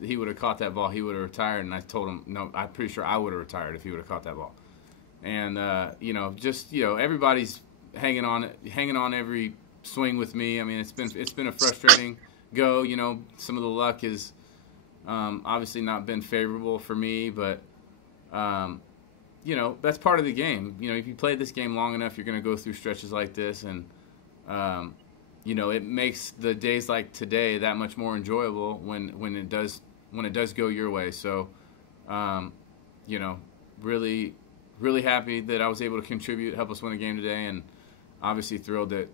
he would have caught that ball, he would have retired. And I told him, no, I'm pretty sure I would have retired if he would have caught that ball. And just everybody's hanging on every swing with me. I mean, it's been a frustrating go. Some of the luck has obviously not been favorable for me, but that's part of the game. If you play this game long enough, you're going to go through stretches like this, and it makes the days like today that much more enjoyable when it does go your way. So, really, really happy that I was able to contribute, help us win a game today, and obviously thrilled that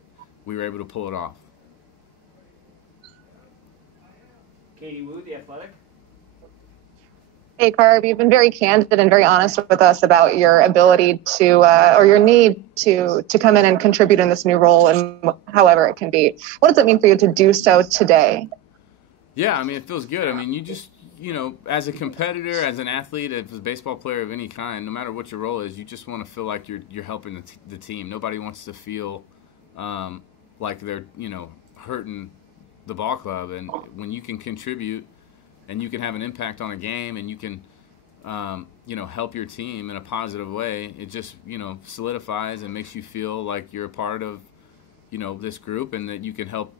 we were able to pull it off. Katie Wu, The Athletic. Hey, Carb, you've been very candid and very honest with us about your ability to, or your need to come in and contribute in this new role, and however it can be. What does it mean for you to do so today? Yeah, I mean, it feels good. I mean, you just, as a competitor, as an athlete, as a baseball player of any kind, no matter what your role is, you just want to feel like you're helping the team. Nobody wants to feel like they're, hurting the ball club. And when you can contribute and you can have an impact on a game and you can, help your team in a positive way, it just, solidifies and makes you feel like you're a part of, this group, and that you can help,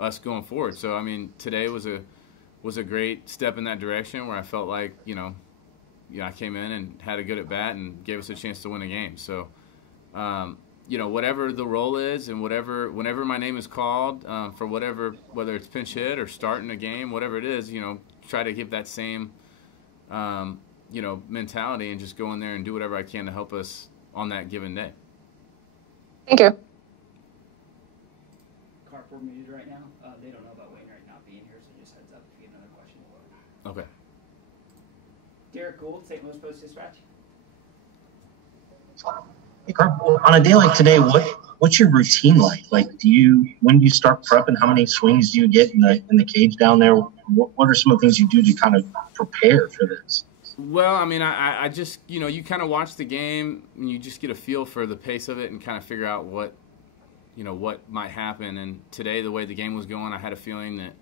us going forward. So, I mean, today was a great step in that direction where I felt like, I came in and had a good at bat and gave us a chance to win a game. So, whatever the role is, and whenever my name is called for whether it's pinch hit or starting a game, whatever it is, try to give that same, mentality and just go in there and do whatever I can to help us on that given day. Thank you. Carp, we're muted right now. They don't know about Wainwright not being here, so just heads up if you get another question. Okay. Derek Gould, St. Louis Post-Dispatch. Hey, Carp, on a day like today, what's your routine like? Like, when do you start prepping? How many swings do you get in the cage down there? What are some of the things you do to kind of prepare for this? Well, I mean, I just, you kind of watch the game and you just get a feel for the pace of it and kind of figure out what might happen. And today, the way the game was going, I had a feeling that,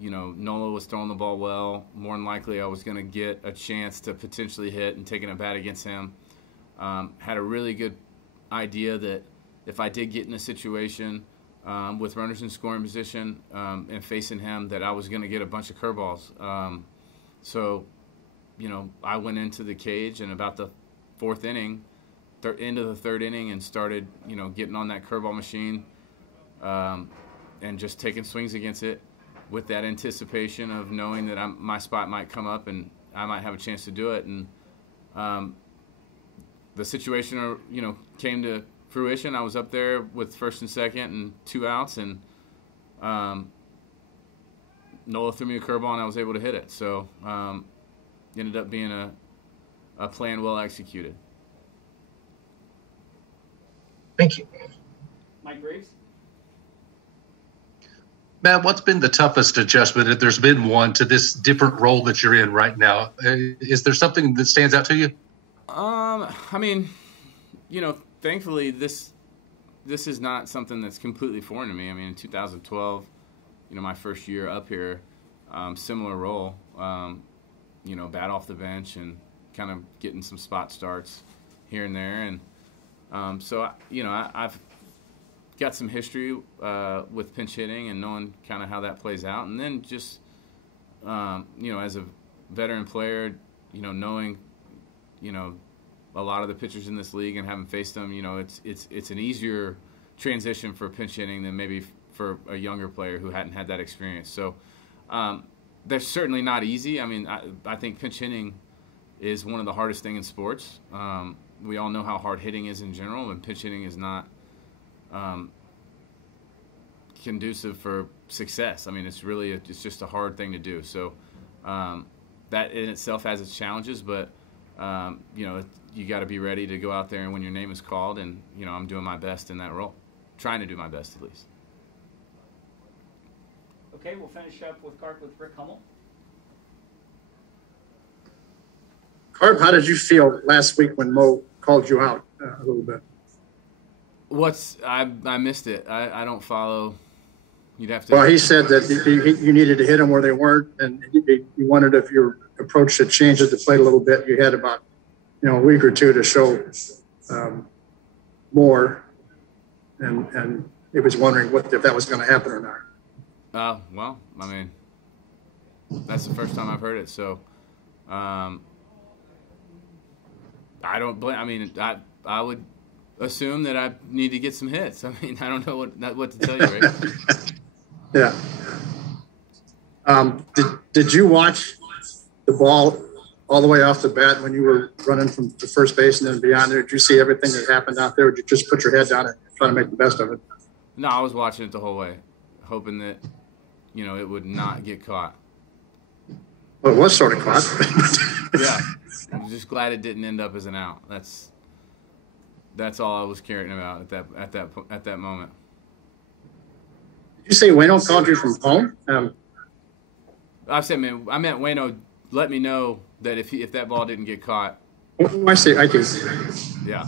Nola was throwing the ball well. More than likely, I was going to get a chance to potentially hit and take a bat against him. Had a really good idea that if I did get in a situation with runners in scoring position and facing him, that I was going to get a bunch of curveballs. So, I went into the cage in about the fourth inning, into the third inning, and started, getting on that curveball machine and just taking swings against it with that anticipation of knowing that my spot might come up and I might have a chance to do it. And the situation, came to fruition. I was up there with first and second and 2 outs, and Nola threw me a curveball, and I was able to hit it. So ended up being a plan well executed. Thank you. Mike Graves. Matt, what's been the toughest adjustment, if there's been one, to this different role that you're in right now? Is there something that stands out to you? I mean, thankfully this is not something that's completely foreign to me. I mean, in 2012, my first year up here, similar role, bat off the bench and kind of getting some spot starts here and there. And so, I've got some history with pinch hitting and knowing kind of how that plays out. And then just, as a veteran player, knowing, a lot of the pitchers in this league and having faced them, it's an easier transition for pinch hitting than maybe for a younger player who hadn't had that experience. So they're certainly not easy. I mean, I think pinch hitting is one of the hardest things in sports. We all know how hard hitting is in general, and pitch hitting is not conducive for success. I mean, it's just a hard thing to do. So that in itself has its challenges, but you got to be ready to go out there and when your name is called, and I'm doing my best in that role, trying to do my best at least. Okay, we'll finish up with Carp with Rick Hummel. Carp, how did you feel last week when Mo called you out a little bit? I missed it. I don't follow You'd have to. Well, he said that you needed to hit them where they weren't, and he wondered if your approach had changed at the plate a little bit. You had about, a week or two to show more, and he was wondering if that was going to happen or not. Well, I mean, that's the first time I've heard it, so I don't blame. I mean, I would assume that I need to get some hits. I mean, I don't know what to tell you, Rick. Yeah. Did you watch the ball all the way off the bat when you were running from the first base and then beyond there? Did you see everything that happened out there, or did you just put your head down and try to make the best of it? No, I was watching it the whole way, hoping that, it would not get caught. Well, it was sort of caught. Yeah. I'm just glad it didn't end up as an out. That's all I was caring about at that moment. Did you say Wayno called you from home? I meant Wayno let me know that if that ball didn't get caught. Oh, I see. I do. Yeah.